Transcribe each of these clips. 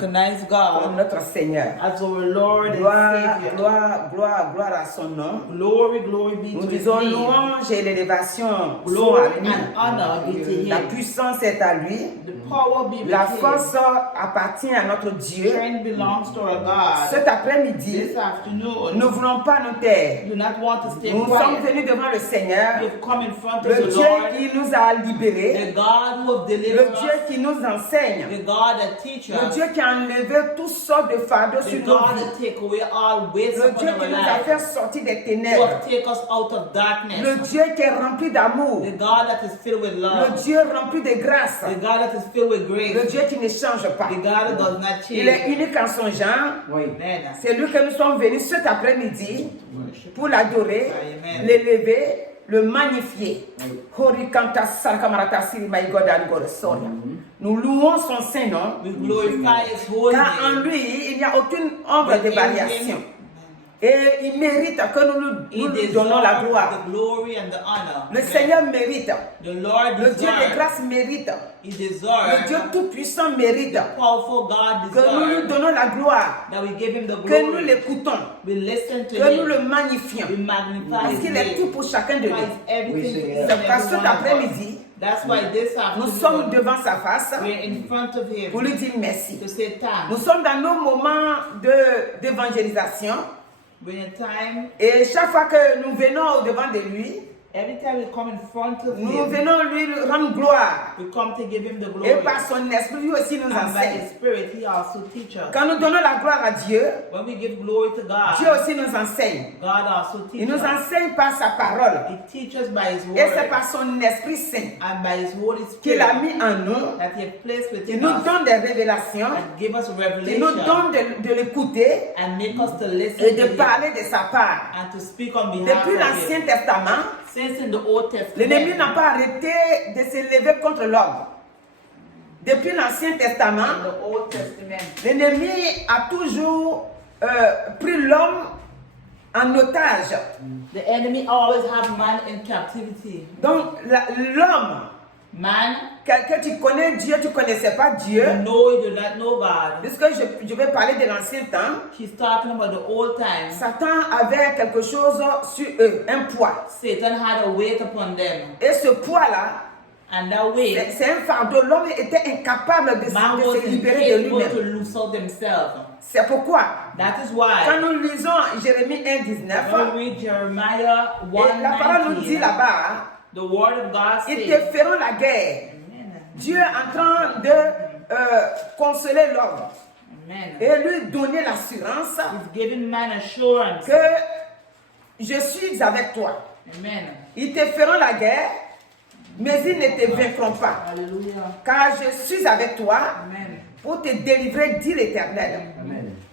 Recognize God comme notre Seigneur. as our Lord and Gloire, Savior. gloire, gloire, gloire à son nom. Glory, glory be Nous to His disons name. louange et l'élévation sont Glory à lui. and honor be to La Him. puissance est à lui. The power be with La Him. force appartient à notre Dieu. Strength belongs to our God. Cet après-midi, This afternoon, nous ne voulons pas nous taire. do not want to stay Nous sommes quiet. venus devant le Seigneur, We have come in front of le the Dieu Lord, qui nous a libérés, the God who have le delivered Dieu us, qui nous enseigne, the God that teaches le us, Dieu qui a enlevé toutes sortes de fardeaux the sur nos God vies, that take away all weights le upon Dieu our qui nous a fait lives, sortir des who ténèbres, have take us out of le darkness, Dieu qui est rempli d'amour, the God that is filled with le love, Dieu rempli de grâce, the God that is filled with le grace, Dieu qui ne change pas. the God that does not Il est change. unique en son genre. Amen. C'est lui que nous sommes venus cet après-midi pour l'adorer, Amen. l'élever, le magnifier. Horikanta Sarkamarata Sirimaïgoda Ngorosoria. Nous louons son saint nom, We glorify His holy car en name. lui, il n'y a aucune ombre But de in variation. Him, Et il mérite que He nous lui donnons la deserves gloire. the glory and the honor. Le Amen. Seigneur mérite. The Lord Le Dieu de deserves. grâce mérite. He Le deserves. Dieu tout-puissant mérite. Powerful God Que nous lui deserves. donnons la gloire. That we give Him the Que nous glory. l'écoutons. We listen to Que nous le Him. magnifions. We magnify Parce His qu'il est tout name. pour chacun de He nous. is everything to each C'est and parce every que cet one of us. après-midi, That's why this nous sommes afternoon devant sa face we're in front of pour Him lui dire merci. to say Nous thanks. sommes dans nos moments d'évangélisation. We're in a time, Et chaque fois que nous venons au devant de lui, every time we come in front of nous Him, venons lui rendre gloire. we come to give Him the glory. Et par son esprit, lui aussi nous And by enseigne. His Spirit, He also teaches us. Quand nous donnons la gloire à Dieu, When we give glory to Dieu God, aussi nous enseigne. God also Il teaches nous us. enseigne par sa parole. He teaches by His Et c'est word par son Esprit Saint and by His Holy qu'il Spirit a mis en nous. that He has placed Il within nous us donne des révélations. and give us Il nous revelation donne de l'écouter and make us to listen et to de Him parler de sa part. and to speak on behalf Depuis of l'Ancien Him. Testament, Since in the Old l'ennemi n'a Testament, pas arrêté de s'élever contre l'homme. Depuis l'Ancien in Testament, the Old Testament, l'ennemi a toujours pris l'homme en otage. the enemy always have man in captivity. Donc l'homme, Man, que tu connais Dieu, tu ne connaissais pas Dieu. you know you do not know God. Puisque je vais parler de l'ancien temps, He's talking about the old times. Satan avait quelque chose sur eux, un poids. Satan had a weight upon them. Et ce poids-là, And that weight, c'est un fardeau. L'homme était incapable de man se wasn't libérer de able to lui-même. loose out themselves. C'est pourquoi, That is quand why nous lisons Jérémie 1,19, when we read Jeremiah et la parole nous dit 1:19, là-bas, the word of God ils says, te feront la guerre. Amen. Dieu est en train de consoler l'homme Amen. et lui donner l'assurance He's giving man assurance. que je suis avec toi. Amen. Ils te feront la guerre, mais ils ne te vaincront pas. Hallelujah. Car je suis avec toi Amen. pour te délivrer, dit l'Éternel.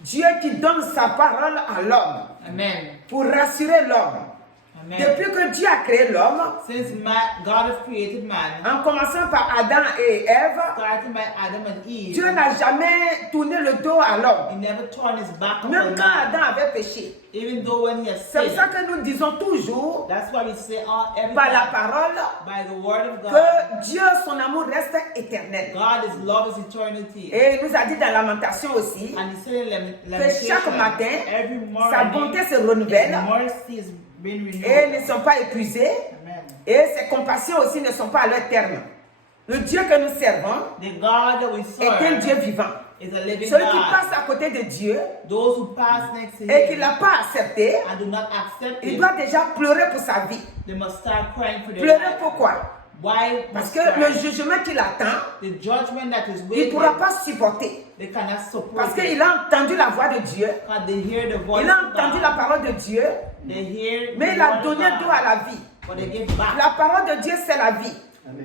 Dieu qui donne sa parole à l'homme Amen. pour rassurer l'homme. Amen. Depuis que Dieu a créé l'homme, Since God has created man, en commençant par Adam et Ève, starting by Adam and Eve, Dieu n'a jamais tourné le dos à he l'homme. never turned his back on Même quand man. Adam avait péché. Even though when he has C'est pour sinned, ça que nous disons toujours, that's why we say every par la time, parole, by the word of God, que Dieu, son amour reste éternel. God is love is eternity. Et il nous a dit dans Lamentation aussi, And he said in que chaque Lamentation, matin, every sa morning, bonté se renouvelle his mercy is being et renewed. ne sont pas épuisés. Amen. Et ses compassions aussi ne sont pas à leur terme. Le Dieu que nous servons The God that we est un serve Dieu vivant. is a living Celui qui God. passe à côté de Dieu Those who pass next to et qui ne him l'a pas accepté, and do not accept il him, doit déjà pleurer pour sa vie. they must start crying for their Pleurer life. pourquoi? Why Parce must que cry? le jugement qu'il attend, The judgment that is il ne waiting, pourra pas supporter. they cannot support Parce it. qu'il a entendu la voix de Dieu, Because they hear the voice il a of entendu God. la parole de Dieu, They hear mais the il a word of donné God, dos à la vie. but they give back. La parole de Dieu, c'est la vie.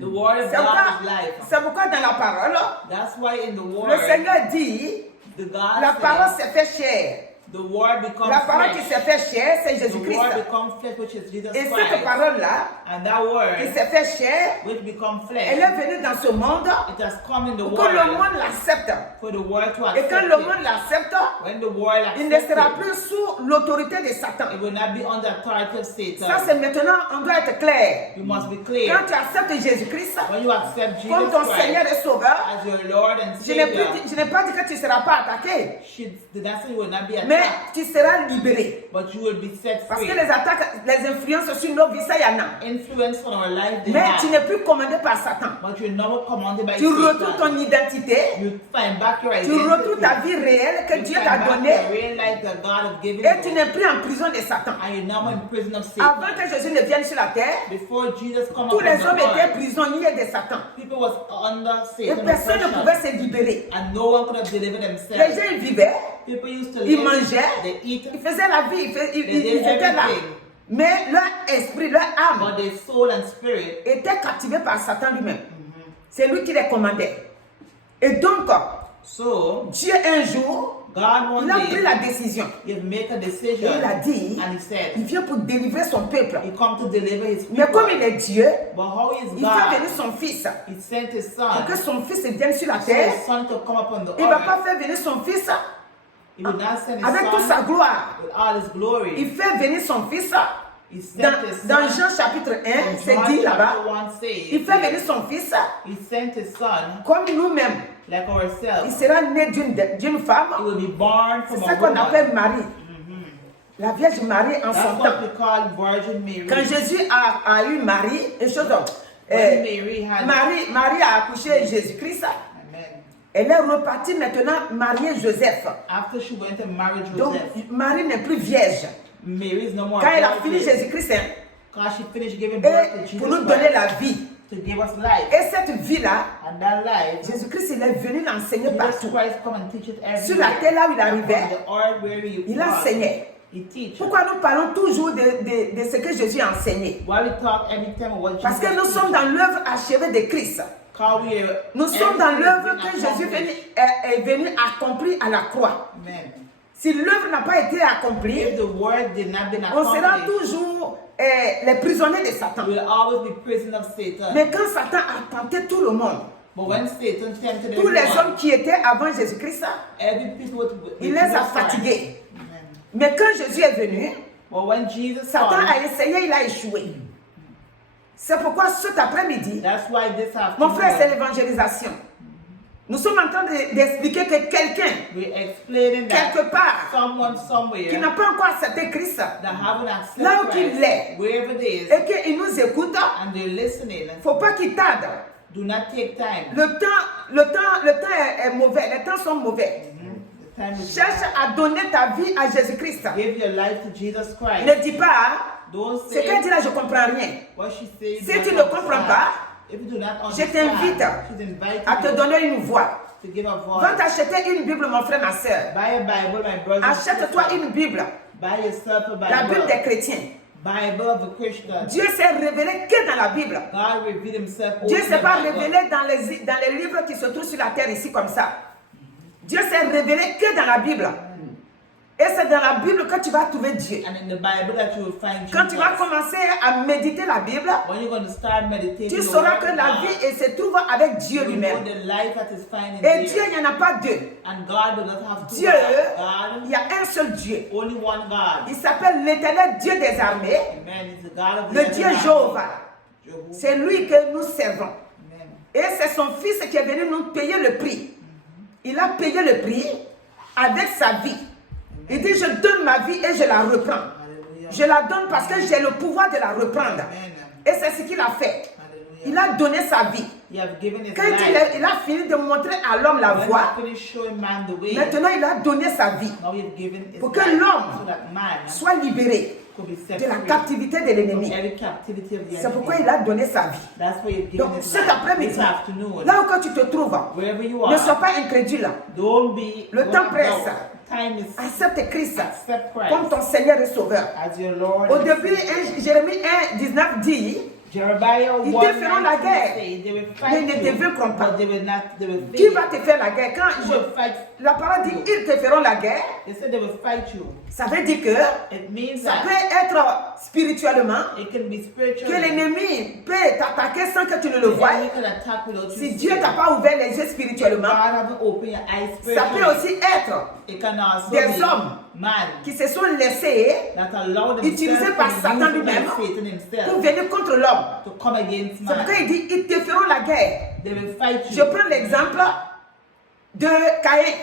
The word of C'est God pourquoi, is life. c'est pourquoi dans la parole, That's why in the le word, Seigneur dit, the God la parole says, s'est fait chair. The word becomes La parole qui flesh. s'est fait chair, c'est The Jésus-Christ. word becomes flesh, which is Jesus Et cette Christ. parole-là, And that qui word, s'est fait chair, which becomes elle flesh, est venue dans ce monde it has come in the pour que le world monde l'accepte. for the world to Et accept quand le it. monde l'accepte, When the world il ne accepts sera it, plus sous l'autorité de Satan. it will not be under authority of Ça, Satan. c'est maintenant, on doit être clair. You must be Quand clear. tu acceptes Jésus-Christ When you accept comme Jesus ton Christ Seigneur et Sauveur, as your Lord and je n'ai Savior, pas dit que tu ne seras pas attaqué, the destiny will not be mais attacked, tu seras libéré. but you will be set Parce free. que les attaques, les influences sur nos vies, ça y en a. Influence on our life they Mais tu n'es have, plus commandé par Satan. but you're never commanded by Tu retrouves Satan. ton identité, You find back your tu retrouves identity. ta vie réelle que You Dieu find t'a back your donnée real life that God has given et tu you. n'es plus en prison de Satan. And you're now in prison of Avant Satan. que Jésus ne vienne sur la terre, Before Jesus come tous upon les the hommes étaient earth, prisonniers de Satan. people was under Et Satan personne ne oppression, pouvait se libérer. and no one could have delivered Les themselves. gens ils vivaient, People used to ils live, mangeaient, they eat, ils faisaient la vie, ils They did étaient là. everything. Mais leur esprit, leur âme but their soul and spirit, était captivé par Satan lui-même. C'est lui qui les commandait. Et donc, so Dieu un jour, God one il a pris day, la décision. he make a Et decision, il a dit, and he said, il vient pour délivrer son peuple. he come to deliver his Mais people. comme il est Dieu, But how is il fait venir God? son fils. He sent his Pour son, que son fils vienne sur la so terre. his son could come upon the Il ne va earth. pas faire venir son fils He would not send his avec toute son sa gloire. with all his glory. Il fait venir son fils. He sent Dans, his dans son. Jean chapitre 1, In c'est John dit là-bas, chapter 1 says, il fait venir son fils he sent his son comme nous-mêmes. like Il ourselves. sera né d'une He femme. will be born C'est from ça a qu'on woman. appelle Marie. La Vierge Marie en That's son what temps. we call Virgin Mary. Quand Jésus a eu Marie, et chose When Mary had, Marie a accouché Jésus-Christ. Amen. Elle est repartie maintenant marier Joseph. After she went and married Donc Joseph, Marie n'est plus vierge. Mary is no more Quand elle a fini virgin. Jésus-Christ, hein, Because she finished giving birth to et Jesus pour nous donner Christ, la vie. to give us life. Et cette vie-là, And that life, Jésus-Christ, il est venu l'enseigner Jesus partout. Christ come and teach it Sur la everywhere. terre là où il On arrivait, the earth where he il was, enseignait. he teaches. Pourquoi nous parlons toujours de ce que Jésus a enseigné? Why we talk every time of what Jesus Parce que nous sommes dans l'œuvre achevée de Christ. Because we are, Nous sommes dans everything l'œuvre has que been Jésus accomplished. est venu accomplir à la croix. Amen. Si l'œuvre n'a pas été accomplie, If the word did not been on sera accomplished, toujours les prisonniers de Satan. we will always be prison of Satan. Mais quand Satan a tenté tout le monde, But when Satan tempted tous les everyone, hommes qui étaient avant Jésus-Christ, every people il les a fatigués. Amen. Mais quand Jésus est venu, But when Jesus Satan come, a essayé, il a échoué. C'est pourquoi cet après-midi, that's why this mon frère, c'est afternoon, l'évangélisation. Nous sommes en train d'expliquer que quelqu'un, we're explaining that quelque part, someone qui somewhere n'a pas encore accepté Christ, that haven't accepted là où qu'il Christ, est, wherever it is, et qu'il nous écoute, and they're listening, il ne faut pas qu'il tarde. do not take time. Le temps est mauvais, les temps sont mauvais. The time is Cherche à donner ta vie à Jésus-Christ. Give your life to Jesus Christ. Ne dis pas, Don't ce say qu'elle dit là, je ne comprends rien. what she says. Si you tu don't ne comprends understand. pas, If you do not je understand, t'invite she's inviting à te you donner une voix. to give a voice. Va t'acheter une Bible, mon frère, ma soeur. Buy a Bible, my brother. and Achète-toi sister. une Bible, Buy yourself a la Bible des Bible. chrétiens. Bible of a Christian. Dieu s'est révélé que dans la Bible. God revealed himself Dieu only ne s'est in pas the Bible. révélé dans les livres qui se trouvent sur la terre ici comme ça. Dieu s'est révélé que dans la Bible. Et c'est dans la Bible que tu vas trouver Dieu. And in the Bible that you will find Quand tu vas Jesus. commencer à méditer la Bible, When you're going to start meditating, tu the sauras word que of la God, vie se trouve avec Dieu you know lui-même. the life that is found in Et there. Dieu, il n'y en a pas deux. And God does not have two Dieu, gods. il God, y a un seul Dieu. only one God. Il s'appelle l'Éternel Dieu des armées, Amen. He's the God of the le Dieu heaven and Jéhovah. earth. Jehovah. C'est lui que nous servons. Amen. Et c'est son fils qui est venu nous payer le prix. Il a payé le prix avec sa vie. Il dit, je donne ma vie et je la reprends. Hallelujah. Je la donne parce que j'ai le pouvoir de la reprendre. Amen. Et c'est ce qu'il a fait. Hallelujah. Il a donné sa vie. You have given his Quand life. il a fini de montrer à l'homme la When voie, he finished showing man the way, maintenant il a donné sa vie now you've given his pour que life l'homme so that man soit libéré could be set de la free captivité de from l'ennemi. every captivity of the C'est pourquoi enemy. il a donné sa vie. That's why you've given Donc his cet life. après-midi, This afternoon, là où tu te trouves, wherever you ne are, sois pas incrédule. don't be Le going temps presse. down. Time is Accepte Christ accept Christ comme ton Seigneur et Sauveur. as your Lord. Au and début, Savior. Jérémie 1, 19 dit, Jeremiah Ils te 1:19 feront la guerre, says they will mais fight ils ne te you, vaincront pas. but they will Qui fail. va te faire la guerre? Quand They will fight. la parole dit ils te feront la guerre, They said they will fight you. ça veut dire que It means ça that peut être spirituellement, it can be que spiritual. l'ennemi peut t'attaquer sans que tu ne le The voies. enemy can attack without Si you Dieu seeing. t'a pas ouvert les yeux God spirituellement, haven't opened your eyes ça peut spiritually. aussi être It can also des be hommes man qui se sont laissés that allow utilisés themselves par to be Satan used lui-même by Satan pour himself venir contre l'homme. to come against C'est pourquoi man. il dit ils te feront la guerre. They will fight you. Je prends l'exemple de Caïn.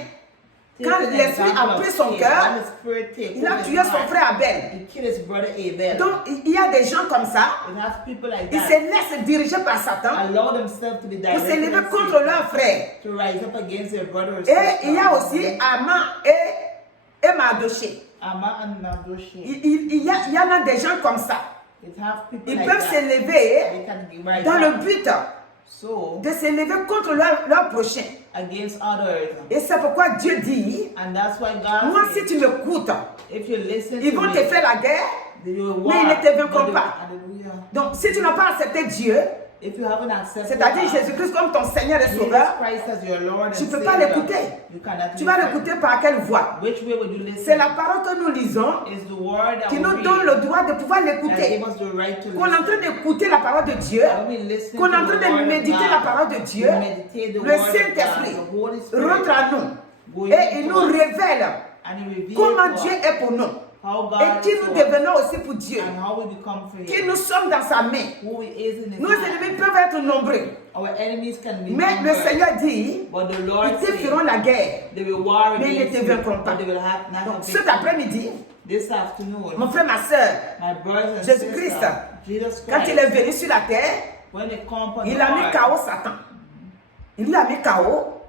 Take Quand an l'esprit example a of pris son Cain. cœur, When the spirit take il a over his tué son heart, frère Abel. he killed his brother Abel. Donc il y a des gens comme ça, It has people like ils se that laissent diriger par Satan allow themselves to be pour directed s'élever by contre Satan, leur frère. to rise up against their brother or Et sister. il y a aussi Aman et Mardoché. Amma and Nadoshi. Il y en a des gens comme ça. It have people Ils like peuvent that. s'élever They can rise dans le up. but So de s'élever contre leur prochain. against others. Et c'est pourquoi Dieu dit, And that's why God moi si says, tu m'écoutes, if you listen ils to vont me, te faire la guerre, they will mais war, ils ne te vaincront but they- pas. Hallelujah. Donc si tu n'as pas accepté Dieu, If you haven't accepted c'est-à-dire God, Jésus-Christ comme ton Seigneur et Jesus Sauveur, Christ as your Lord and tu ne peux Savior, pas l'écouter. you cannot Tu vas listen. l'écouter par quelle voie? Which way would you listen? C'est la parole que nous lisons Is the word that qui we nous read donne le droit de pouvoir that l'écouter. give us the right to Qu'on est en train listen. d'écouter la parole de Dieu, When we listen qu'on est en to the train word de of méditer God, la parole de Dieu, we meditate the le word of Saint-Esprit God, the Holy Spirit, rentre à nous going et il into nous us, révèle and he reveals comment to Dieu us est pour nous how God et qui is nous for us, devenons aussi pour Dieu, and how we become for qui him, nous sommes dans sa main. who he is in his Nos hand. ennemis peuvent être nombreux, Our enemies can be mais le numbered, Seigneur dit, but the Lord ils te says feront la guerre. they will war Mais ils ne against te you, vaincront pas. but they will have not Donc have cet victory. après-midi, This afternoon, mon frère, ma soeur, my brothers and Jésus-Christ, sisters, Jesus quand Christ, il est venu sur la terre, when they come upon il the a mis earth, KO Satan. Il l'a mis KO.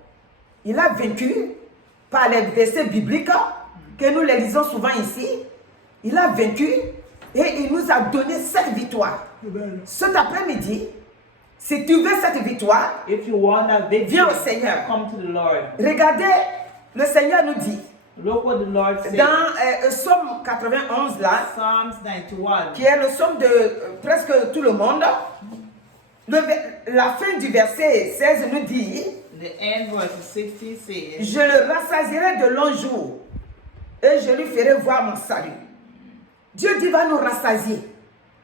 Il a vaincu par les versets bibliques que nous les lisons souvent ici. Il a vaincu et il nous a donné cette victoire. Amen. Cet après-midi, si tu veux cette victoire, If you want that victory, viens au Seigneur. come to the Lord. Regardez, le Seigneur nous dit Look what the Lord says. dans Psaume 91 là, Psalms 91. qui est le psaume de presque tout le monde, la fin du verset 16 nous dit, The end verse 60 says, je le rassasierai de longs jours et je lui ferai voir mon salut. Dieu dit va nous rassasier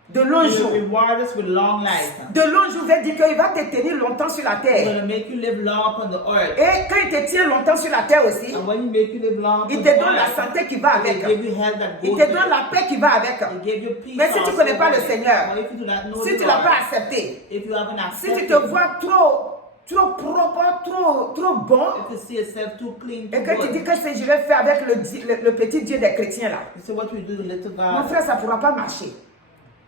de longs He will jours. reward us with long life. De longs jours veut dire qu'il va te tenir longtemps sur la He's terre. going to make you live long upon the earth. Et quand il te tient longtemps sur la terre aussi, And when he make you live long il upon te the donne la earth, santé qui va he avec. give you health that Il goes te with donne it. la paix qui va avec. He give you peace Mais si tu ne also connais pas le with it. Seigneur, But if you do not know si the tu ne l'as Lord, pas accepté, if you haven't si accepted tu te him, vois trop propre, trop bon, if you see yourself too clean, too et que tu dis good, que c'est je vais faire avec le petit Dieu des chrétiens là, you say what we do, the little mon God. frère, ça ne pourra pas marcher.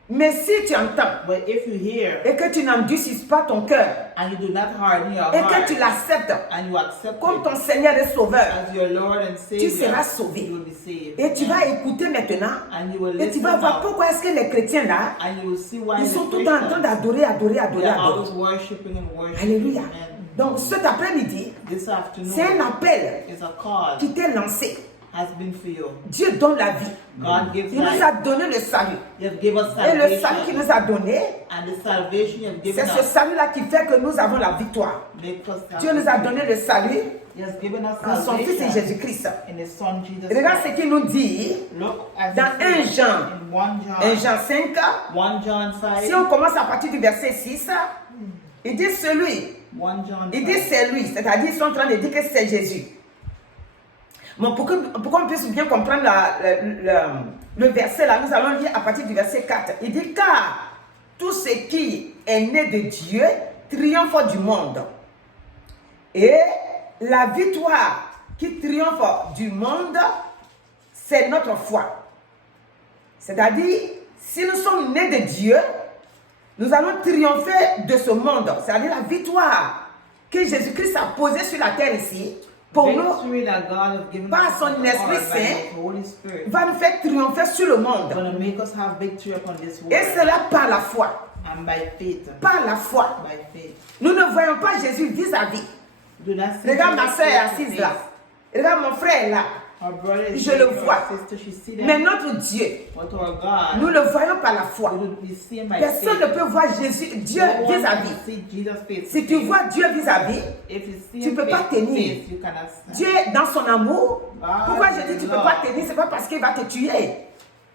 Mais si tu entends But if you hear et que tu n'endurcisses pas ton cœur and you do not harden your et heart que tu l'acceptes and you accept comme it ton Seigneur et Sauveur, as your Lord and Savior, seras sauvé. you will be saved. et tu vas écouter maintenant And you will et tu listen vas voir now, pourquoi est-ce que les chrétiens là, and you will see why ils the sont tout le temps en train Christians, d'adorer. they are always worshiping and worshiping. Alléluia. Amen. Donc cet après-midi, This afternoon c'est un appel is a call qui t'est lancé. has been for you. Dieu donne la vie. God gives Il nous life. a donné le salut. You have given us Et le salut qu'il salvation. nous a donné, And the salvation you have given c'est ce us salut-là qui fait que nous avons la victoire. make us Dieu nous a happy. donné le salut He has given us en son Fils salvation Jésus-Christ. in His Son Jesus Regarde Christ. ce qu'il nous dit Look at dans it 1 Jean, in 1 John. 1 Jean 5. 1 John 5. Si on commence à partir du verset 6, il dit celui, 1 John il dit 5. c'est lui, c'est-à-dire ils sont en train de dire que c'est Jésus. Bon, pour qu'on puisse bien comprendre le verset là, nous allons lire à partir du verset 4. Il dit car tout ce qui est né de Dieu triomphe du monde. Et la victoire qui triomphe du monde, c'est notre foi. C'est-à-dire, si nous sommes nés de Dieu, nous allons triompher de ce monde. C'est-à-dire la victoire que Jésus-Christ a posée sur la terre ici, pour nous, Victory that God has given par us son from Esprit God by Saint, the Holy Spirit. va nous faire triompher sur le monde. Going to make us have victory upon this Et world. cela par la foi. And by faith. Par la foi. By faith. Nous ne voyons pas Jésus vis-à-vis. Do not see Regarde ma Jesus soeur est face to assise là. face. Regarde mon frère là. Our brother is Je le there, vois. our sister, she see them. Mais notre Dieu, But our God, nous le voyons par la foi. we see him by Personne ne faith. peut voir Jésus, Dieu No one vis-à-vis. can see Jesus face Si to tu face. vois Dieu vis-à-vis, If you see tu him peux pas face to tenir. face, you cannot stand. Dieu dans son amour. Pourquoi je dis tu ne peux pas Lord. tenir? C'est pas parce qu'il va te tuer.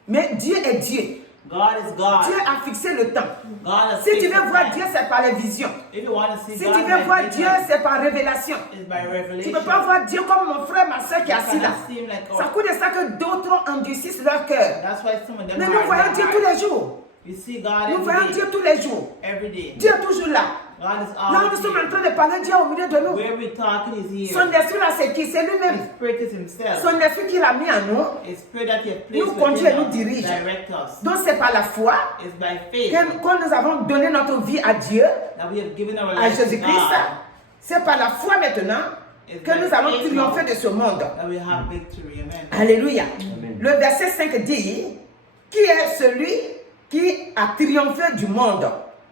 Mais Dieu est Dieu. God is God. Dieu a fixé le temps. God has Si tu fixed veux the voir time. Dieu, c'est par les visions. If you want to see Si God tu veux by voir vision, Dieu, c'est par révélation. it's by Tu revelation. ne peux pas voir Dieu comme mon frère, ma soeur qui est You assis là. cannot see him like, Ça oh, coûte de ça que d'autres endurcissent leur cœur. that's why some of them Mais are nous voyons in Dieu their tous heart. les jours. You see God Nous voyons every Dieu day. tous les jours. Every day. Dieu est toujours là. God is Là où always nous sommes en here. train de parler, Dieu est au milieu de nous. Where we talking is Son here. esprit là, c'est qui? C'est His lui-même. spirit is himself. Son esprit qu'il a mis en nous. His spirit that he has Nous placed conduit within et nous us, dirige. direct us. Donc c'est par la foi It's by faith que nous avons donné notre vie à Dieu, that we have given our à life to Jésus-Christ. God. C'est par la foi maintenant que nous allons triompher de ce monde. That we have victory. Amen. Alléluia. Amen. Le verset 5 dit, qui est celui qui a triomphé du monde?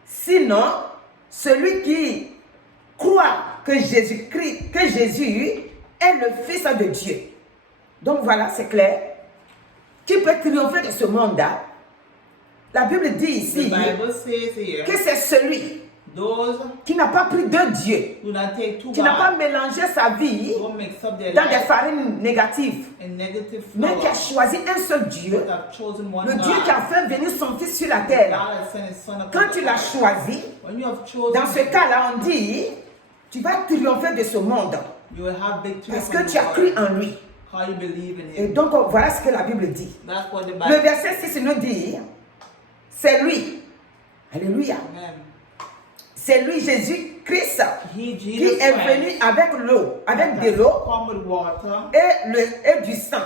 Sinon, celui qui croit que Jésus-Christ, que Jésus est le Fils de Dieu. Donc voilà, c'est clair. Qui peut triompher de ce monde-là? La Bible dit The ici Bible says here, que c'est celui those qui n'a pas pris de Dieu, who not take to qui n'a pas God, mélangé sa vie don't mix up their dans des life farines négatives, in negative mais qui a flour, choisi un seul Dieu, but have chosen one le God. Dieu qui a fait venir son Fils sur la God terre. has sent his son upon Quand the tu l'as earth. choisi, When you have chosen, dans ce cas-là, on dit, tu vas triompher de ce monde you will have victory parce upon que the tu as cru world. en lui. How you believe in Et him. donc, voilà ce que la Bible dit. That's what the Le Bible verset 6 nous dit, c'est lui. Alléluia. Amen. C'est lui, Jésus-Christ, He, qui Jesus est Christ, venu avec l'eau, avec de has l'eau come with water et du sang.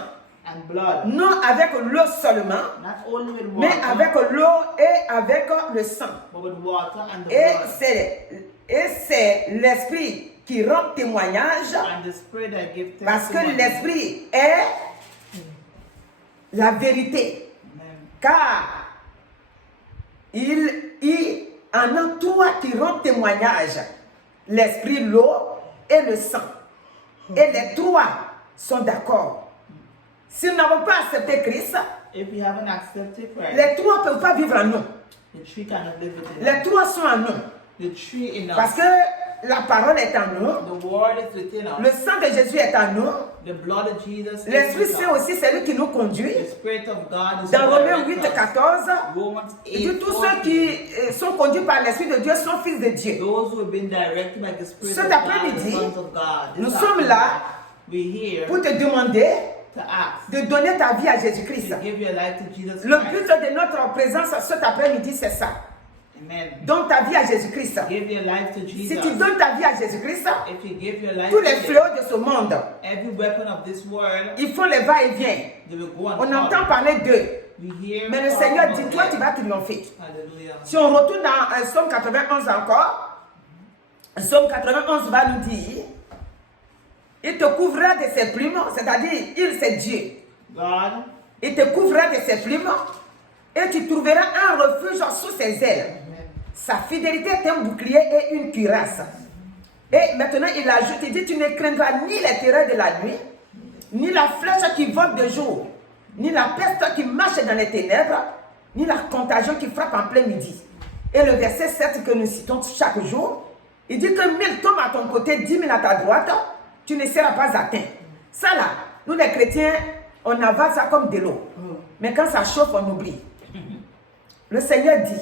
and blood. Non avec l'eau seulement, Not only with mais water, avec l'eau et avec le sang. but with water and the Et blood. c'est l'esprit qui rend témoignage And the spirit that gives parce que testimony. l'esprit est la vérité. Amen. Car il en a trois qui rendent témoignage. L'esprit, l'eau et le sang. Et les trois sont d'accord. Si nous n'avons pas accepté Christ, If you haven't accepted Christ, les trois ne peuvent pas vivre en nous. the tree cannot live within Les trois sont en nous. us. The tree in Parce us. que la parole est en nous. The word is within Le us. sang de Jésus est en nous. The blood of Jesus L'Esprit is Saint within us. aussi, c'est lui qui nous conduit. The Spirit of God is Dans Romains within 8, us. 14, Romans il 8, dit tous ceux qui sont conduits par l'Esprit de Dieu sont fils de Dieu. Those who have been directed by the Spirit Cet of God, après-midi, the sons of God. nous This sommes afternoon, là we're here pour te demander to ask, de donner ta vie à Jésus-Christ. to give your life to Jesus Le Christ. but de notre présence cet après-midi, c'est ça. Amen. Donne ta vie à Jésus-Christ. Give your life to Si Jesus. tu donnes ta vie à Jésus-Christ, If you give your life tous to les Him, fléaux de ce monde, every weapon of this world, ils font les va-et-vient. they will go and On come. entend parler d'eux. We hear Mais le talk Seigneur about dit, toi, them. tu vas triompher. Hallelujah. Si on retourne dans Psaume 91 encore, Psaume 91 va nous dire, il te couvrira de ses plumes, c'est-à-dire, il c'est Dieu. God, Il te couvrira de ses plumes et tu trouveras un refuge sous ses ailes. Amen. Sa fidélité est un bouclier et une cuirasse. Et maintenant, il ajoute, il dit, tu ne craindras ni les terreurs de la nuit, ni la flèche qui vole de jour, ni la peste qui marche dans les ténèbres, ni la contagion qui frappe en plein midi. Et le verset 7 que nous citons chaque jour, il dit que 1000 tombent à ton côté, 10 000 à ta droite, tu ne seras pas atteint. Ça là, nous les chrétiens, on avale ça comme de l'eau. Mais quand ça chauffe, on oublie. Le Seigneur dit,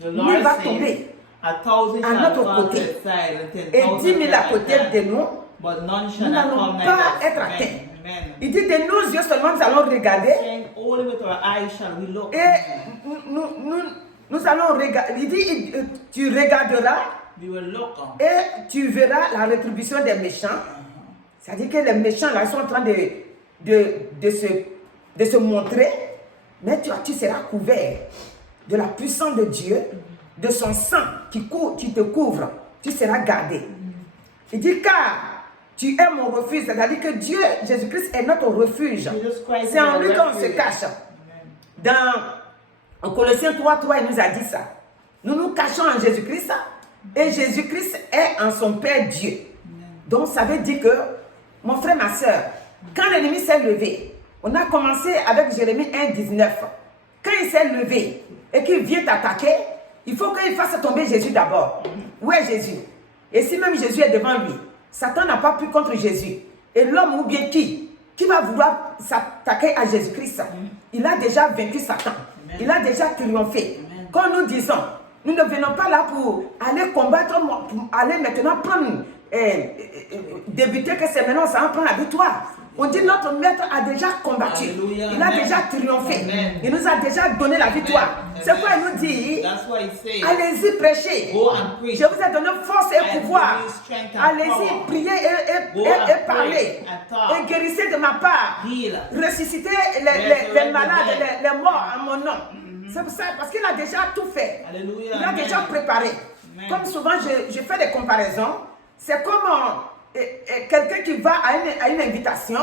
the il Lord va says, tomber 1,000 à shall notre fall to côté. the side, and et 10,000 10 000 à shall côté attack, de nous, but none nous shall not n'allons come nigh pas us. être Amen. atteints. Amen. Il dit de nos yeux seulement nous allons regarder Saying, only with our eyes shall we look. et nous allons regarder. Il dit tu regarderas We will look on. et tu verras la rétribution des méchants. C'est-à-dire que les méchants là sont en train de se montrer, mais tu seras couvert de la puissance de Dieu, de son sang qui te couvre. Tu seras gardé. Il dit car tu es mon refuge, c'est-à-dire que Dieu, Jésus-Christ est notre refuge. Jesus Christ C'est is en our lui qu'on se refuge. cache. Amen. Dans Colossiens 3:3, il nous a dit ça. Nous nous cachons en Jésus-Christ et Jésus-Christ est en son Père Dieu. Donc ça veut dire que, mon frère, ma soeur, Quand l'ennemi s'est levé, on a commencé avec Jérémie 1,19. Quand il s'est levé et qu'il vient t'attaquer, il faut qu'il fasse tomber Jésus d'abord. Où est Jésus? Et si même Jésus est devant lui, Satan n'a pas pu contre Jésus. Et l'homme ou bien qui va vouloir s'attaquer à Jésus-Christ? Il a déjà vaincu Satan. Amen. Il a déjà triomphé. Amen. Quand nous disons, nous ne venons pas là pour aller combattre, pour aller maintenant prendre, débuter que c'est maintenant ça va prendre la victoire. On dit notre maître a déjà combattu. Alléluia. Il a déjà triomphé. Amen. Il nous a déjà donné la victoire. C'est pourquoi il nous dit, allez-y prêcher. Je vous ai donné force et pouvoir. Allez-y prier et parler. Et guérissez de ma part. Ressuscitez les malades, les morts en mon nom. C'est pour ça, parce qu'il a déjà tout fait. Alléluia. Il a déjà préparé. Amen. Comme souvent je fais des comparaisons, c'est comme quelqu'un qui va à une invitation,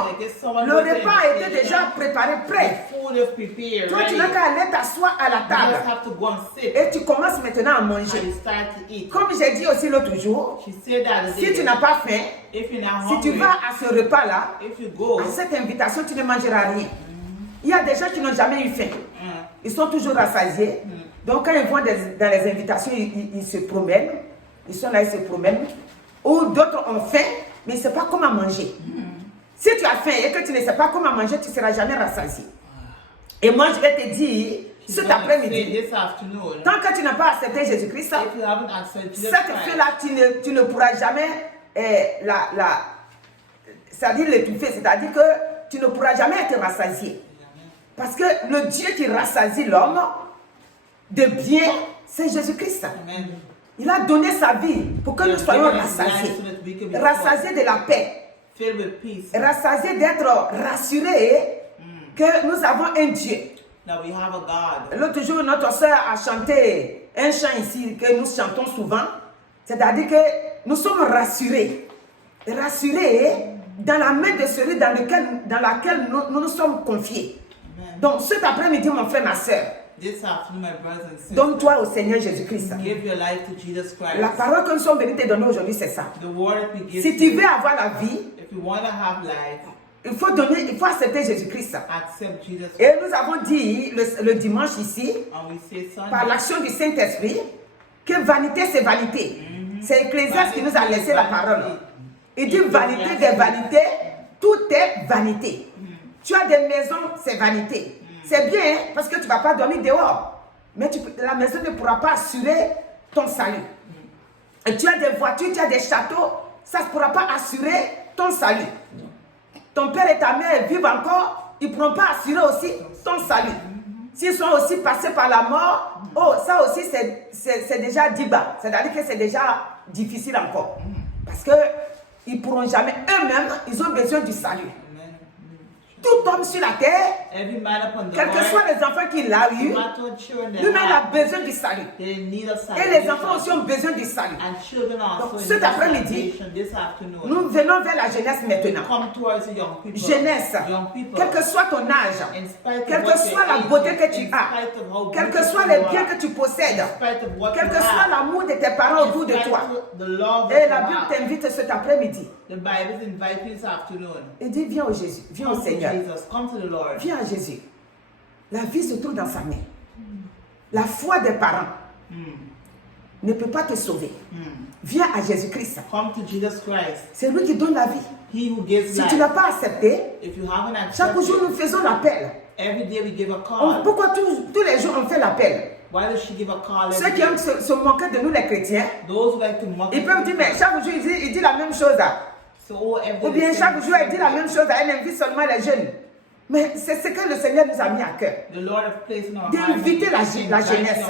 le repas a été déjà préparé, prêt. Toi, tu n'as qu'à aller t'asseoir à la table et tu commences maintenant à manger. Comme j'ai dit aussi l'autre jour, si tu n'as pas faim, si tu vas à ce repas-là, à cette invitation, tu ne mangeras rien. Il y a des gens qui n'ont jamais eu faim. Ils sont toujours rassasiés. Donc quand ils vont dans les invitations, ils se promènent. Ils sont là, ils se promènent. Ou d'autres ont faim, mais ils ne savent pas comment manger. Si tu as faim et que tu ne sais pas comment manger, tu ne seras jamais rassasié. Et moi, je vais te dire, cet après-midi, tant que tu n'as pas accepté Jésus-Christ, cette fille-là, tu ne pourras jamais c'est-à-dire l'étouffer, c'est-à-dire que tu ne pourras jamais être rassasié. Parce que le Dieu qui rassasie l'homme de bien, c'est Jésus-Christ. Il a donné sa vie pour que nous soyons rassasiés. Rassasiés de la paix. Rassasiés d'être rassurés que nous avons un Dieu. L'autre jour, notre soeur a chanté un chant ici que nous chantons souvent. C'est-à-dire que nous sommes rassurés. Rassurés dans la main de celui dans laquelle nous nous sommes confiés. Donc cet après-midi, mon frère, ma soeur, donne-toi au Seigneur Jésus-Christ. La parole que nous sommes venus te donner aujourd'hui, c'est ça. Si tu veux avoir la vie, il faut accepter Jésus-Christ. Et nous avons dit le dimanche ici, par l'action du Saint-Esprit, que vanité c'est vanité. C'est Ecclésiaste qui nous a laissé la parole. Il dit vanité des vanités, tout est vanité. Tu as des maisons, c'est vanité. C'est bien parce que tu ne vas pas dormir dehors. Mais la maison ne pourra pas assurer ton salut. Et tu as des voitures, tu as des châteaux, ça ne pourra pas assurer ton salut. Ton père et ta mère vivent encore, ils ne pourront pas assurer aussi ton salut. S'ils sont aussi passés par la mort, ça aussi c'est déjà diba. C'est-à-dire que c'est déjà difficile encore. Parce qu'ils ne pourront jamais eux-mêmes, ils ont besoin du salut. Tout homme sur la terre, quels que soient les enfants qu'il a eu, lui-même a besoin du salut. Et les enfants aussi ont besoin du salut. Donc cet après-midi, nous venons vers la jeunesse maintenant. Jeunesse, quel que soit ton âge, quelle que soit la beauté que tu as, quels que soient les biens que tu possèdes, quel que soit l'amour de tes parents autour de toi, et la Bible t'invite cet après-midi. Et dit, viens au Jésus, viens au Seigneur. Viens à Jésus. La vie se trouve dans sa main. La foi des parents ne peut pas te sauver. Viens à Jésus-Christ. C'est lui qui donne la vie. Si tu ne l'as pas accepté, chaque jour nous faisons l'appel. Pourquoi tous les jours on fait l'appel? Ceux qui aiment se moquer de nous les chrétiens, ils peuvent dire, mais chaque jour il dit la même chose. Ou bien chaque jour, elle dit la même chose, elle invite seulement les jeunes. Mais c'est ce que le Seigneur nous a mis à cœur. D'inviter la jeunesse.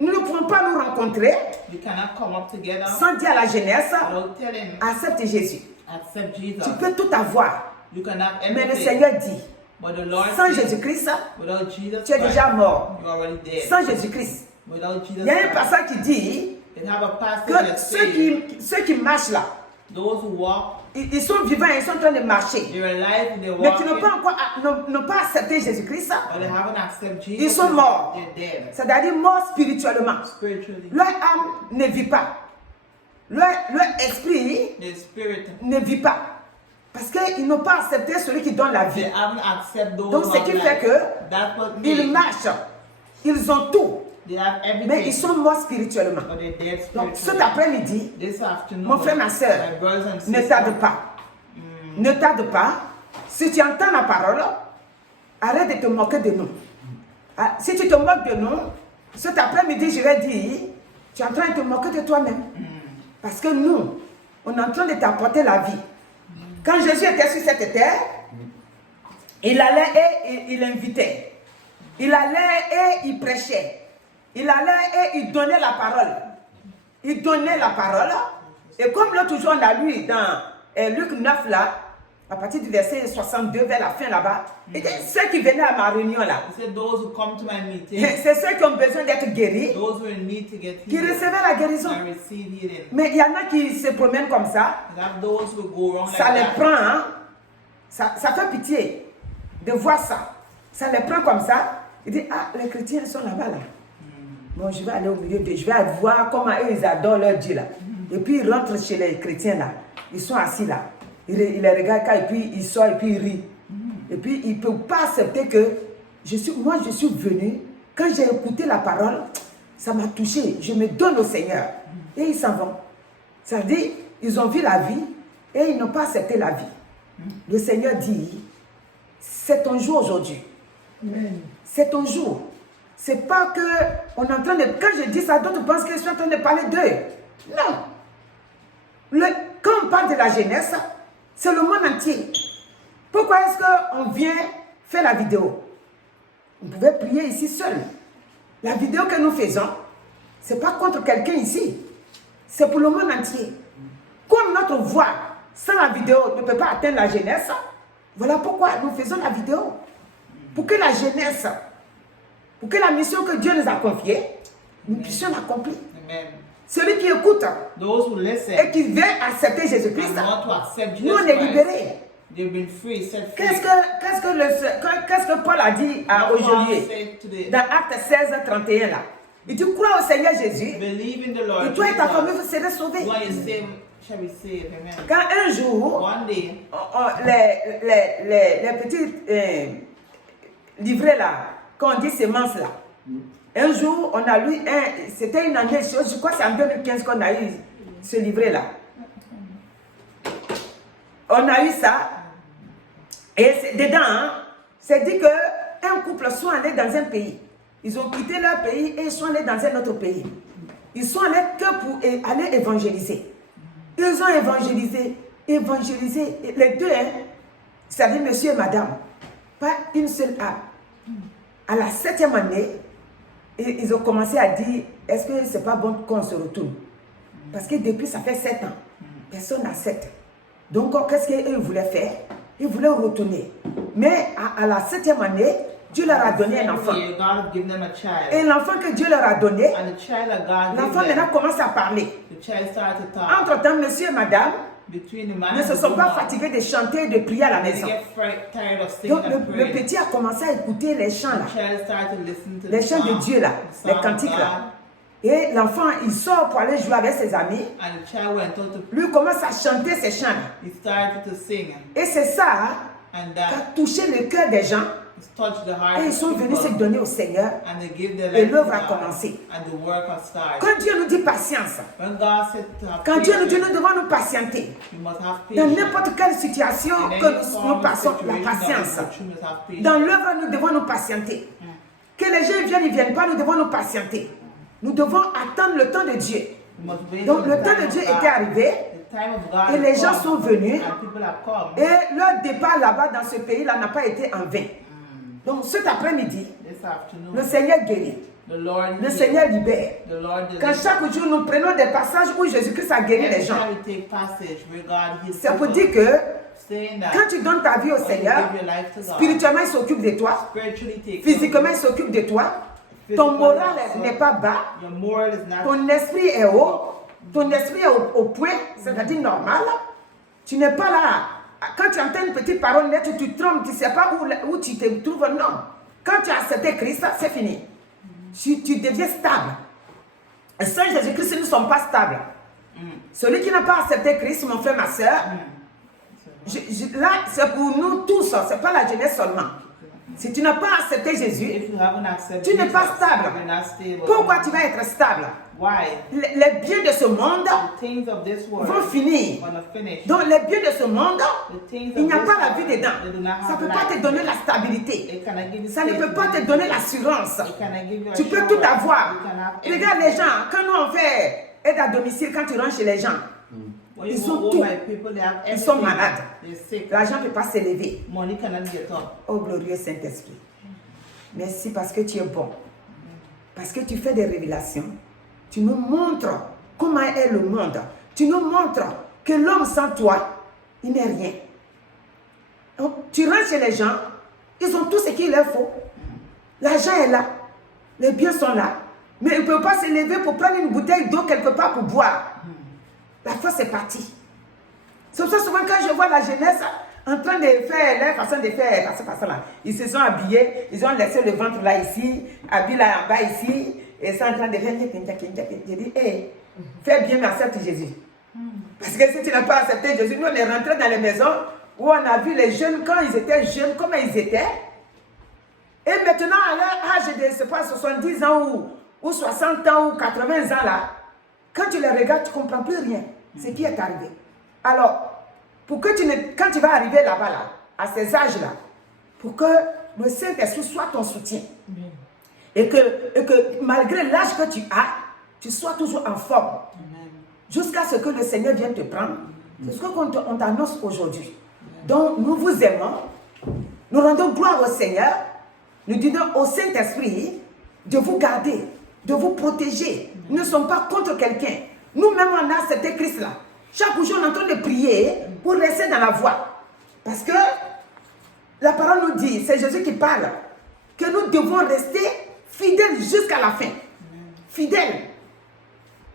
Nous ne pouvons pas nous rencontrer sans dire à la jeunesse, accepte Jésus. Tu peux tout avoir. Mais le Seigneur dit, sans Jésus-Christ, tu es déjà mort. Sans Jésus-Christ. Il y a un passage qui dit que ceux qui marchent là, ils sont vivants, ils sont en train de marcher. Mais qui n'ont pas accepté Jésus-Christ, ils sont morts. C'est-à-dire morts spirituellement. Leur âme ne vit pas. Leur esprit ne vit pas. Parce qu'ils n'ont pas accepté celui qui donne la vie. They haven't accepted those Donc, who ce have qui life. fait que That's what ils makes. marchent, ils ont tout, They have everything. mais ils sont morts spirituellement. But they're dead Donc, cet spiritually. après-midi, This afternoon, mon frère, ma soeur, my brothers and ne sisters, tarde pas. Ne tarde pas. Si tu entends la parole, arrête de te moquer de nous. Ah, si tu te moques de nous, cet après-midi, je vais dire, tu es en train de te moquer de toi-même. Parce que nous, on est en train de t'apporter la vie. Quand Jésus était sur cette terre, il allait et il invitait. Il allait et il prêchait. Il allait et il donnait la parole. Il donnait la parole. Et comme l'autre jour on a lu dans Luc 9 là, à partir du verset 62 vers la fin là-bas, il dit, ceux qui venaient à ma réunion là, he said, those who come to my meeting, c'est ceux qui ont besoin d'être guéris, those who are in need to get qui healed, recevaient la guérison. and receive healing. Mais il y en a qui se promènent comme ça, You have those who go wrong like ça les that. prend, hein? Ça fait pitié de voir ça. Ça les prend comme ça. Il dit, ah, les chrétiens sont là-bas là. Bon, je vais aller au milieu d'eux, je vais voir comment eux ils adorent leur Dieu là. Et puis ils rentrent chez les chrétiens là. Ils sont assis là. Ils les regardent et puis ils sortent et puis ils rient. Et puis ils ne peuvent pas accepter que moi je suis venu, quand j'ai écouté la parole, ça m'a touché. Je me donne au Seigneur. Et ils s'en vont. Ça veut dire, ils ont vu la vie et ils n'ont pas accepté la vie. Le Seigneur dit, c'est ton jour aujourd'hui. C'est ton jour. C'est pas que on est en train de... Quand je dis ça, d'autres pensent que je suis en train de parler d'eux. Non. Quand on parle de la jeunesse, c'est le monde entier. Pourquoi est-ce qu'on vient faire la vidéo? On pouvait prier ici seul. La vidéo que nous faisons, ce n'est pas contre quelqu'un ici. C'est pour le monde entier. Comme notre voix, sans la vidéo, ne peut pas atteindre la jeunesse, voilà pourquoi nous faisons la vidéo. Pour que la jeunesse, pour que la mission que Dieu nous a confiée, nous puissions l'accomplir. Amen. Celui qui écoute Those who listen et qui veut accepter Jésus-Christ, and want to accept nous on Jesus est Christ, libérés. they've been free, set free. Qu'est-ce que Paul a dit à What Paul aujourd'hui said to the- dans Actes 16, 31 là? Il dit, crois au Seigneur Jésus Believe in the Lord et toi et ta famille vous Jesus. serez sauvés. Why you saved shall be saved. Amen. Quand un jour, One day, les petits livrets là, quand on dit semences là, un jour on a lu, c'était une année, je crois que c'est en 2015 qu'on a eu ce livret là. On a eu ça, et dedans, hein, c'est dit qu'un couple sont allés dans un pays. Ils ont quitté leur pays et ils sont allés dans un autre pays. Ils sont allés que pour aller évangéliser. Ils ont évangélisé. Et les deux, hein, c'est-à-dire monsieur et madame, pas une seule âme. À la 7e année, ils ont commencé à dire, est-ce que c'est pas bon qu'on se retourne? Parce que depuis, ça fait 7 ans. Personne n'accepte. Donc, qu'est-ce qu'ils voulaient faire? Ils voulaient retourner. Mais à la 7e année, Dieu leur a donné un enfant. God have given them a child. Et l'enfant que Dieu leur a donné, And the child that God l'enfant gave maintenant them, commence à parler. the child started to talk. Entre-temps, monsieur et madame Between the man ne and se the sont pas woman, fatigués de chanter et de prier à la they maison. get tired of singing Donc, and le praying. petit a commencé à écouter les chants là. The child started to listen to Les the chants de song, Dieu là, the les song of cantiques God. là. Et l'enfant, il sort pour aller jouer avec ses amis. And the child went out to, Lui commence à chanter ces chants là. he started to sing. Et c'est ça And qui a that touché le cœur des gens. it's touched the heart Et ils of sont venus se people. donner au Seigneur. And they give their Et life to l'œuvre a God. commencé. And the work has started. Quand Dieu nous dit patience, When God said to have quand Dieu nous dit patience, nous devons nous patienter, you must have dans patience. n'importe quelle situation In que any nous form of passons, la situation that patience. we go through, you must have patience. Dans l'œuvre, nous devons nous patienter. Que les gens viennent, ils ne viennent pas, nous devons nous patienter. Nous devons attendre le temps de Dieu. You must wait Donc till le the temps time de of Dieu God. était arrivé The time of God et les has gens come, sont venus and people have come. et leur départ là-bas dans ce pays-là n'a pas été en vain. Donc cet après-midi, This afternoon, le Seigneur guérit, the Lord le heals. Seigneur libère. The Lord Quand delivers. chaque jour nous prenons des passages où Jésus-Christ a guéri les Every gens, time we take passage where God heals c'est pour people, dire que saying that quand tu donnes ta vie au when you Seigneur, give your life to God, spirituellement il s'occupe de toi, spiritually take physiquement il s'occupe de toi, ton moral n'est pas bas, your moral is not ton esprit est haut, ton esprit est au point, c'est-à-dire normal. Tu n'es pas là. Quand tu entends une petite parole nette, tu trembles, tu ne sais pas où tu te trouves. Non. Quand tu as accepté Christ, c'est fini. Tu deviens stable. Et sans Jésus-Christ, nous ne sommes pas stables. Celui qui n'a pas accepté Christ, mon frère, ma soeur, Là, c'est pour nous tous, c'est pas la jeunesse seulement. Si tu n'as pas accepté Jésus, If you haven't accepted tu n'es pas Jesus, stable. you're not stable. Pourquoi tu vas être stable? Why? Les biens de ce monde The things of this world vont finir. gonna finish. Donc les biens de ce monde, The things il n'y a of pas this la vie world, dedans. they do not Ça ne have peut pas te life. donner la stabilité. It cannot give you Ça ne peut pas te stability. donner l'assurance. It cannot give you Tu peux assurance. tout avoir. You can have Regarde les gens, quand nous on fait aide à domicile, quand tu rentres chez les gens, When you ils go ont home tout. by people, they have Ils sont everything. malades. They're sick. L'argent ne peut pas s'élever. Money cannot get up. Oh glorieux Saint-Esprit. Merci parce que tu es bon. Parce que tu fais des révélations. Tu nous montres comment est le monde. Tu nous montres que l'homme sans toi, il n'est rien. Donc, tu rentres chez les gens, ils ont tout ce qu'il leur faut. L'argent est là. Les biens sont là. Mais ils ne peuvent pas se lever pour prendre une bouteille d'eau quelque part pour boire. La force est partie. C'est pour ça souvent quand je vois la jeunesse en train de faire leur façon de faire, parce que là, ils se sont habillés, ils ont laissé le ventre là ici, habillé là en bas ici, et ils sont en train de faire. Je dis, hey, fais bien, mais accepte Jésus. Parce que si tu n'as pas accepté Jésus, nous on est rentrés dans les maisons où on a vu les jeunes, quand ils étaient jeunes, comment ils étaient. Et maintenant, à leur âge de, je sais pas, 70 ans ou 60 ans ou 80 ans là, quand tu les regardes, tu ne comprends plus rien. Ce qui est arrivé. Alors, pour que quand tu vas arriver là-bas, là, à ces âges-là, pour que le Saint-Esprit soit ton soutien. Et que malgré l'âge que tu as, tu sois toujours en forme. Jusqu'à ce que le Seigneur vienne te prendre. C'est ce qu'on t'annonce aujourd'hui. Donc, nous vous aimons. Nous rendons gloire au Seigneur. Nous disons au Saint-Esprit de vous garder, de vous protéger. Nous ne sommes pas contre quelqu'un. Nous-mêmes, on a accepté Christ là. Chaque jour, on est en train de prier pour rester dans la voie. Parce que la parole nous dit, c'est Jésus qui parle, que nous devons rester fidèles jusqu'à la fin. Fidèles.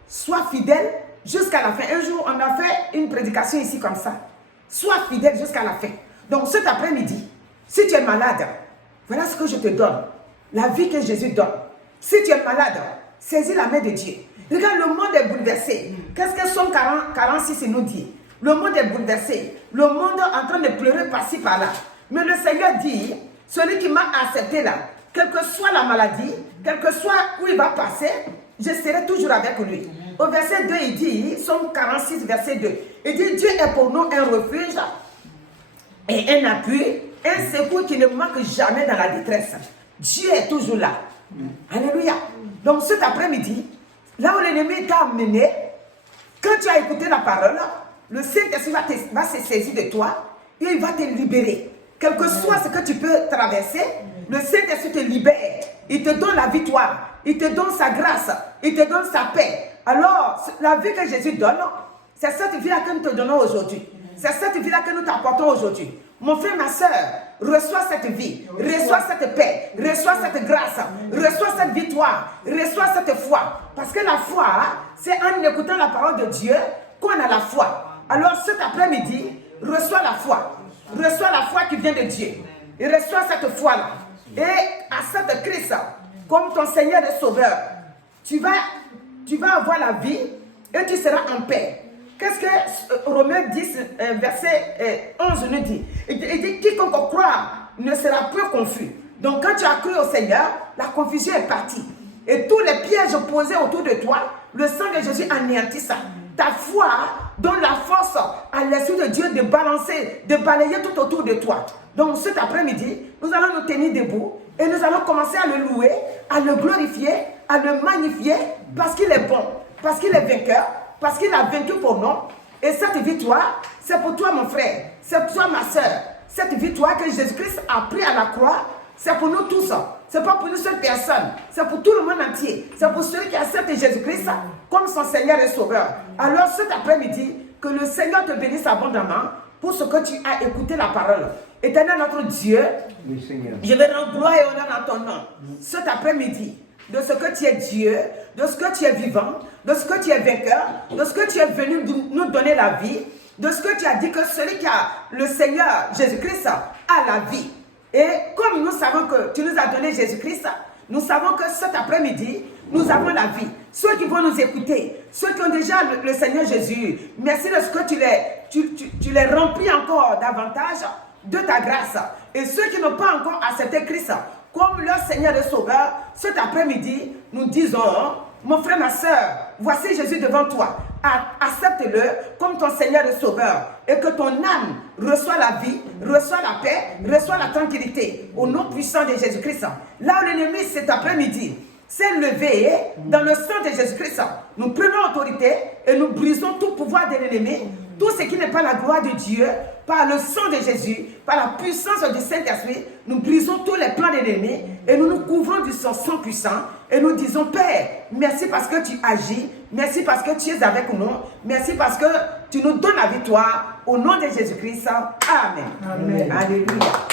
Sois fidèle jusqu'à la fin. Un jour, on a fait une prédication ici comme ça. Sois fidèle jusqu'à la fin. Donc cet après-midi, si tu es malade, voilà ce que je te donne. La vie que Jésus donne. Si tu es malade, saisis la main de Dieu. Regarde, le monde est bouleversé. Qu'est-ce que Somme 46 nous dit? Le monde est bouleversé. Le monde est en train de pleurer par-ci, par-là. Mais le Seigneur dit, celui qui m'a accepté là, quelle que soit la maladie, quel que soit où il va passer, je serai toujours avec lui. Au verset 2, il dit, Somme 46, verset 2, il dit, Dieu est pour nous un refuge et un appui, un secours qui ne manque jamais dans la détresse. Dieu est toujours là. Alléluia. Donc cet après-midi, là où l'ennemi t'a amené, quand tu as écouté la parole, le Saint-Esprit va se saisir de toi et il va te libérer. Quel que soit ce que tu peux traverser, le Saint-Esprit te libère. Il te donne la victoire. Il te donne sa grâce. Il te donne sa paix. Alors, la vie que Jésus donne, c'est cette vie-là que nous te donnons aujourd'hui. C'est cette vie-là que nous t'apportons aujourd'hui. Mon frère, ma soeur, reçois cette vie, reçois cette paix, reçois cette grâce, reçois cette victoire, reçois cette foi. Parce que la foi, c'est en écoutant la parole de Dieu qu'on a la foi. Alors cet après-midi, reçois la foi. Reçois la foi qui vient de Dieu. Et reçois cette foi-là. Et accepte Christ comme ton Seigneur et Sauveur. Tu vas avoir la vie et tu seras en paix. Qu'est-ce que Romains 10, verset 11 nous dit? Il dit, quiconque croit ne sera plus confus. Donc quand tu as cru au Seigneur, la confusion est partie. Et tous les pièges posés autour de toi, le sang de Jésus anéantit ça. Ta foi donne la force à l'Esprit de Dieu de balancer, de balayer tout autour de toi. Donc cet après-midi, nous allons nous tenir debout et nous allons commencer à le louer, à le glorifier, à le magnifier parce qu'il est bon, parce qu'il est vainqueur, parce qu'il a vaincu pour nous. Et cette victoire, c'est pour toi mon frère, c'est pour toi ma soeur. Cette victoire que Jésus-Christ a pris à la croix, c'est pour nous tous. C'est pas pour une seule personne, c'est pour tout le monde entier. C'est pour celui qui accepte Jésus-Christ comme son Seigneur et Sauveur. Alors cet après-midi, que le Seigneur te bénisse abondamment pour ce que tu as écouté la parole. Éternel notre Dieu, je vais rendre gloire et honneur en ton nom. Cet après-midi, de ce que tu es Dieu, de ce que tu es vivant, de ce que tu es vainqueur, de ce que tu es venu nous donner la vie, de ce que tu as dit que celui qui a le Seigneur Jésus-Christ a la vie. Et comme nous savons que tu nous as donné Jésus-Christ, Nous savons que cet après-midi, nous avons la vie. Ceux qui vont nous écouter, ceux qui ont déjà le Seigneur Jésus, merci de ce que tu les remplis encore davantage de ta grâce. Et ceux qui n'ont pas encore accepté Christ comme leur Seigneur et Sauveur, cet après-midi, nous disons, mon frère, ma soeur, voici Jésus devant toi. Accepte-le comme ton Seigneur et Sauveur. Et que ton âme reçoit la vie, reçoit la paix, reçoit la tranquillité. Au nom puissant de Jésus-Christ. Là où l'ennemi cet après-midi s'est levé dans le sang de Jésus-Christ, nous prenons autorité et nous brisons tout pouvoir de l'ennemi. Tout ce qui n'est pas la gloire de Dieu, par le sang de Jésus, par la puissance du Saint-Esprit, nous brisons tous les plans de l'ennemi et nous nous couvrons du sang puissant et nous disons, Père, merci parce que tu agis, merci parce que tu es avec nous, merci parce que tu nous donnes la victoire au nom de Jésus-Christ. Amen. Amen. Alléluia.